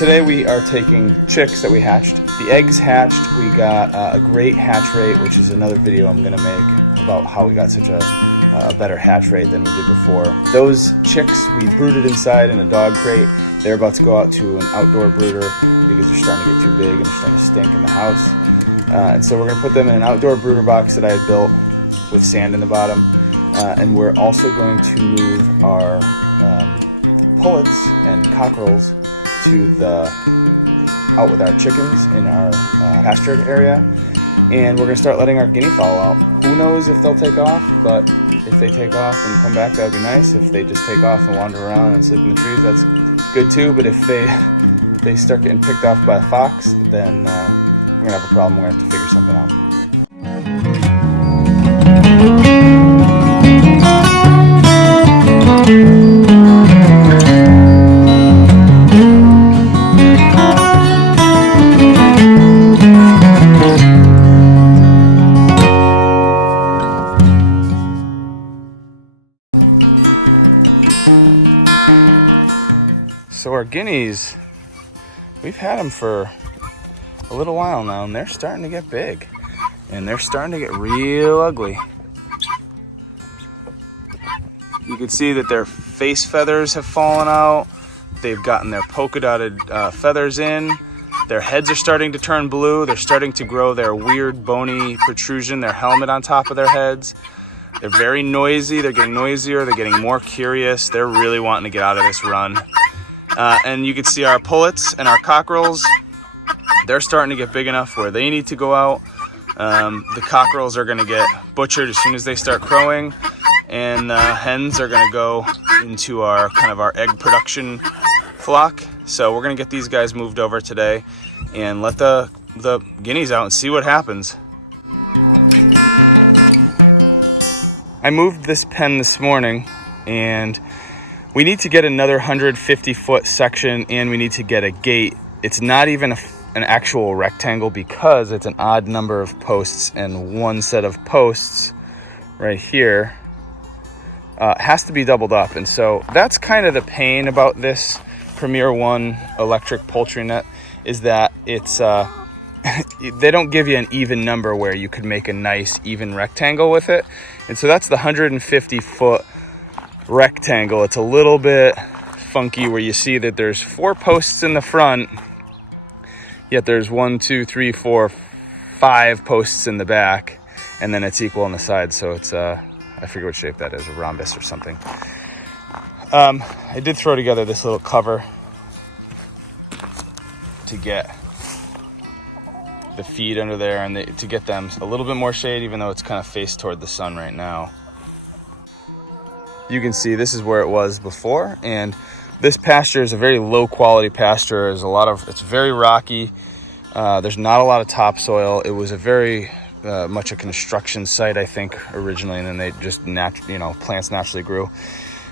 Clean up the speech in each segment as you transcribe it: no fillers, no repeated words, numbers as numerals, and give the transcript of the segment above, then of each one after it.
today we are taking chicks that we hatched. The eggs hatched, we got a great hatch rate, which is another video I'm going to make about how we got such a better hatch rate than we did before. Those chicks we brooded inside in a dog crate. They're about to go out to an outdoor brooder because they're starting to get too big and they're starting to stink in the house. And so we're going to put them in an outdoor brooder box that I had built with sand in the bottom. And we're also going to move our pullets and cockerels to out with our chickens in our pasture area, and we're gonna start letting our guinea fowl out. Who knows if they'll take off, but if they take off and come back, that would be nice. If they just take off and wander around and sleep in the trees, that's good too. But if they start getting picked off by a fox, then we're gonna have a problem. We're gonna have to figure something out. So our guineas, we've had them for a little while now, and they're starting to get big, and they're starting to get real ugly. You can see that their face feathers have fallen out. They've gotten their polka dotted feathers in. Their heads are starting to turn blue. They're starting to grow their weird bony protrusion, their helmet on top of their heads. They're very noisy. They're getting noisier. They're getting more curious. They're really wanting to get out of this run. And you can see our pullets and our cockerels, they're starting to get big enough where they need to go out. The cockerels are going to get butchered as soon as they start crowing, and the hens are going to go into our egg production flock. So we're going to get these guys moved over today and let the guineas out and see what happens. I moved this pen this morning, and we need to get another 150-foot section, and we need to get a gate. It's not even an actual rectangle because it's an odd number of posts, and one set of posts right here has to be doubled up. And so that's kind of the pain about this Premier One electric poultry net, is that it's they don't give you an even number where you could make a nice even rectangle with it. And so that's the 150-foot rectangle. It's a little bit funky where you see that there's 4 posts in the front, yet there's 1, 2, 3, 4, 5 posts in the back, and then it's equal on the side. So it's I forget what shape that is, a rhombus or something. I did throw together this little cover to get the feed under there and to get them a little bit more shade, even though it's kind of faced toward the sun right now. You can see this is where it was before, and this pasture is a very low quality pasture. It's very rocky. There's not a lot of topsoil. It was a very much a construction site, I think, originally, and then they just plants naturally grew.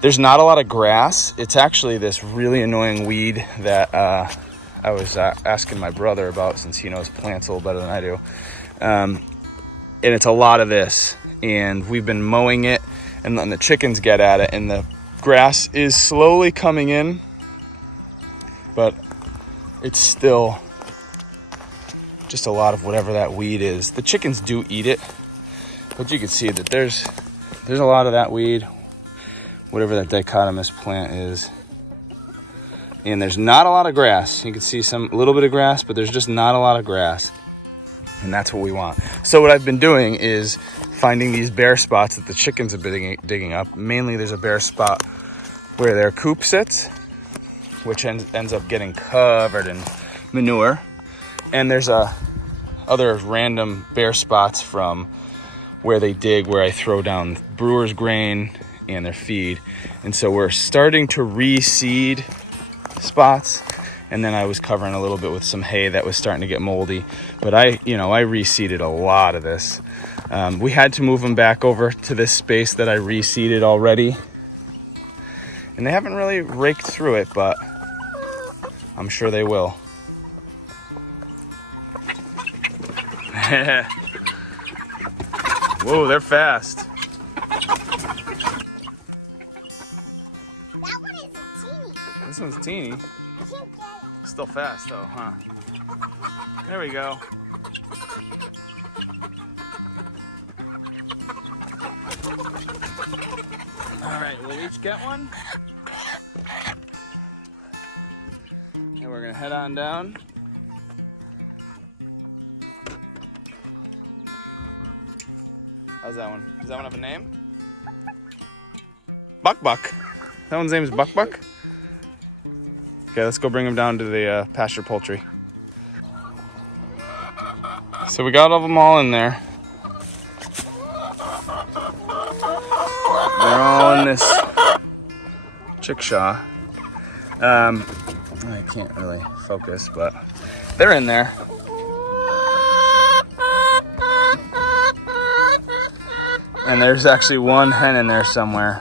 There's not a lot of grass. It's actually this really annoying weed that I was asking my brother about, since he knows plants a little better than I do. And it's a lot of this, and we've been mowing it and letting the chickens get at it, and the grass is slowly coming in, but it's still just a lot of whatever that weed is. The chickens do eat it, but you can see that there's a lot of that weed, whatever that dichotomous plant is. And there's not a lot of grass. You can see a little bit of grass, but there's just not a lot of grass. And that's what we want. So what I've been doing is finding these bare spots that the chickens have been digging up. Mainly there's a bare spot where their coop sits, which ends up getting covered in manure. And there's other random bare spots from where they dig, where I throw down brewer's grain and their feed. And so we're starting to reseed spots, and then I was covering a little bit with some hay that was starting to get moldy, but I reseeded a lot of this. We had to move them back over to this space that I reseeded already, and they haven't really raked through it, but I'm sure they will. Whoa, they're fast. This one's teeny. Still fast though, huh? There we go. All right, we'll each get one. And we're gonna head on down. How's that one? Does that one have a name? Buck Buck. That one's name is Buck Buck? Okay, let's go bring him down to the pasture poultry. So we got them all in there. They're all in this chickshaw. I can't really focus, but they're in there. And there's actually one hen in there somewhere.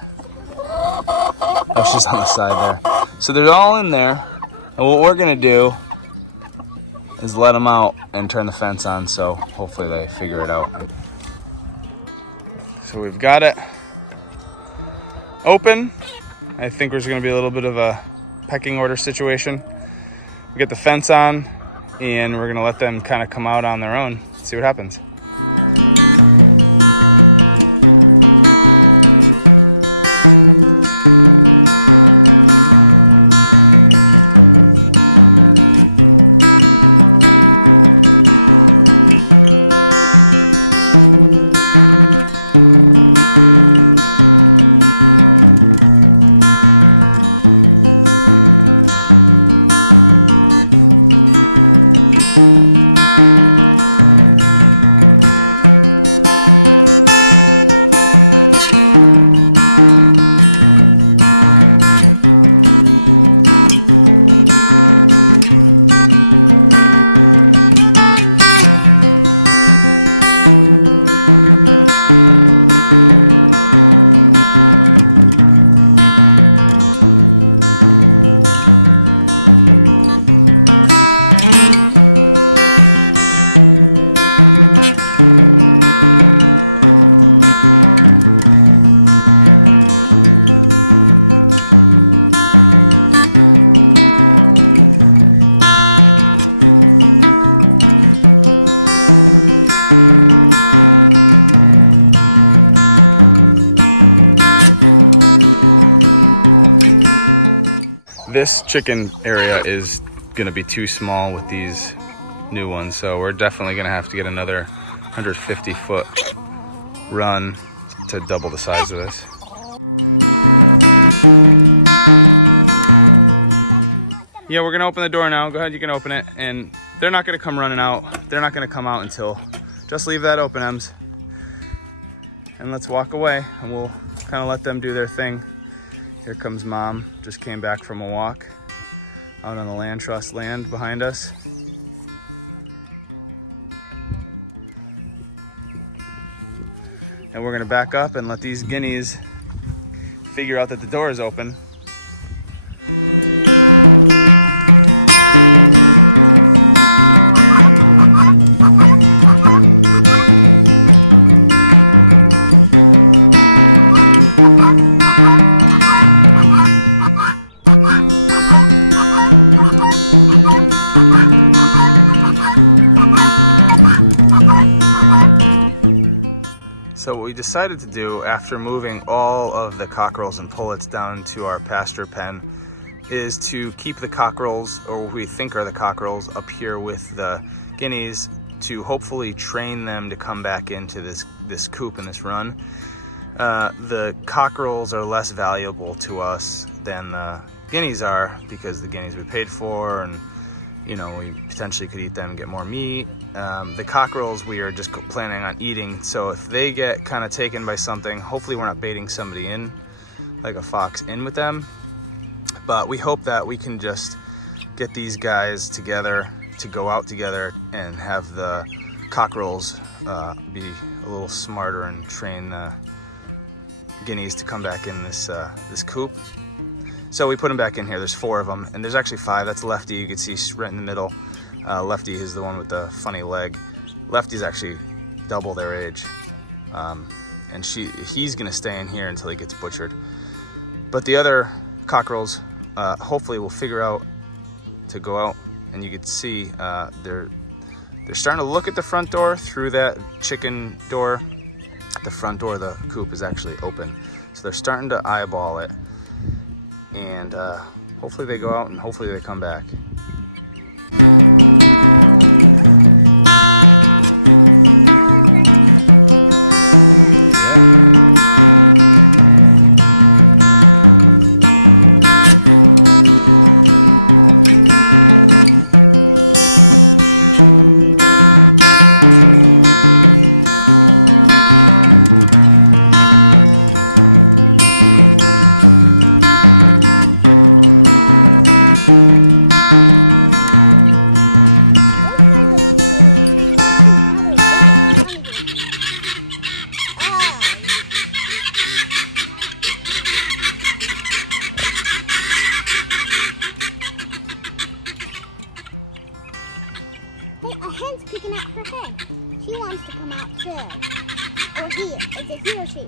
Oh, she's on the side there. So they're all in there. And what we're gonna do is let them out and turn the fence on, so hopefully they figure it out. So we've got it open. I think there's gonna be a little bit of a pecking order situation. We get the fence on and we're gonna let them kind of come out on their own, see what happens. This chicken area is gonna be too small with these new ones, so we're definitely gonna have to get another 150-foot run to double the size of this. Yeah, we're gonna open the door now. Go ahead, you can open it. And they're not gonna come running out. They're not gonna come out until, just leave that open, Ems. And let's walk away and we'll kind of let them do their thing. Here comes Mom, just came back from a walk out on the land trust land behind us. And we're gonna back up and let these guineas figure out that the door is open. So what we decided to do after moving all of the cockerels and pullets down to our pasture pen is to keep the cockerels, or what we think are the cockerels, up here with the guineas to hopefully train them to come back into this coop and this run. The cockerels are less valuable to us than the guineas are, because the guineas we paid for, and you know, we potentially could eat them, get more meat. The cockerels we are just planning on eating, so if they get kind of taken by something, hopefully we're not baiting somebody in, like a fox, in with them. But we hope that we can just get these guys together to go out together and have the cockerels be a little smarter and train the guineas to come back in this coop. So we put them back in here. There's 4 of them, and there's actually 5. That's Lefty, you can see right in the middle. Lefty is the one with the funny leg. Lefty's actually double their age, and he's gonna stay in here until he gets butchered. But the other cockerels hopefully will figure out to go out, and you can see they're starting to look at the front door through that chicken door. The front door of the coop is actually open, so they're starting to eyeball it, and hopefully they go out and hopefully they come back. A hen's picking out her head. She wants to come out too. Or he. It's a he or she.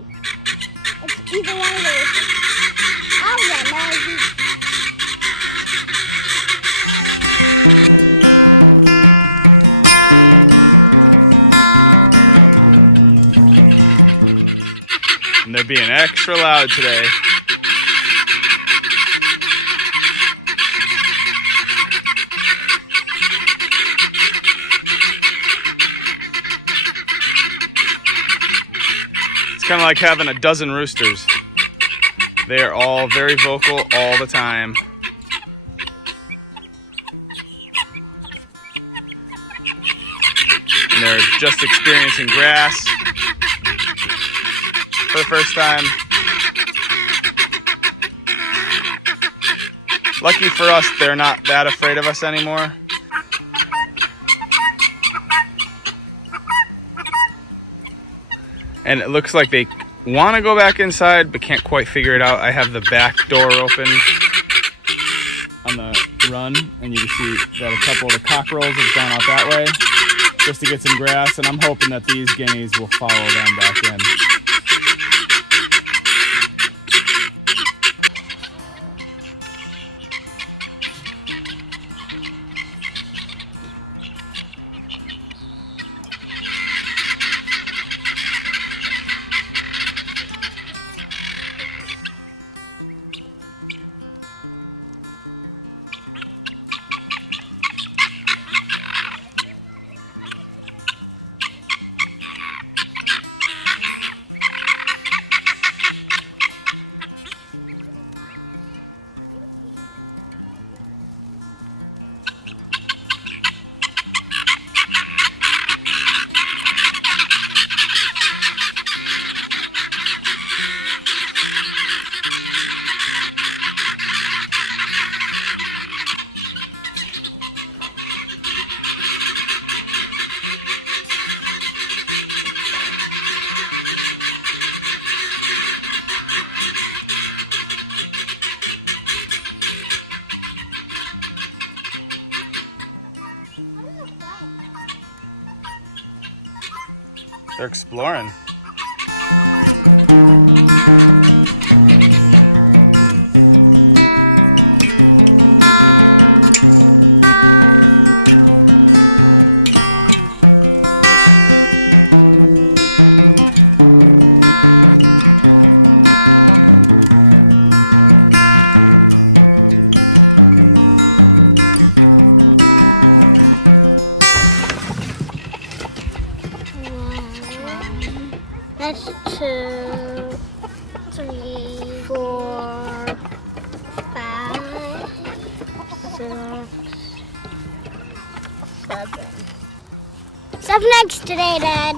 It's either one of those. Oh yeah, no. And they're being extra loud today. It's kind of like having a dozen roosters. They are all very vocal all the time. And they're just experiencing grass for the first time. Lucky for us, they're not that afraid of us anymore. And it looks like they want to go back inside, but can't quite figure it out. I have the back door open on the run, and you can see that a couple of the cockerels have gone out that way just to get some grass, and I'm hoping that these guineas will follow them back in. They're exploring. That's 2, 3, 4, 5, 6, 7. 7 eggs today, Dad.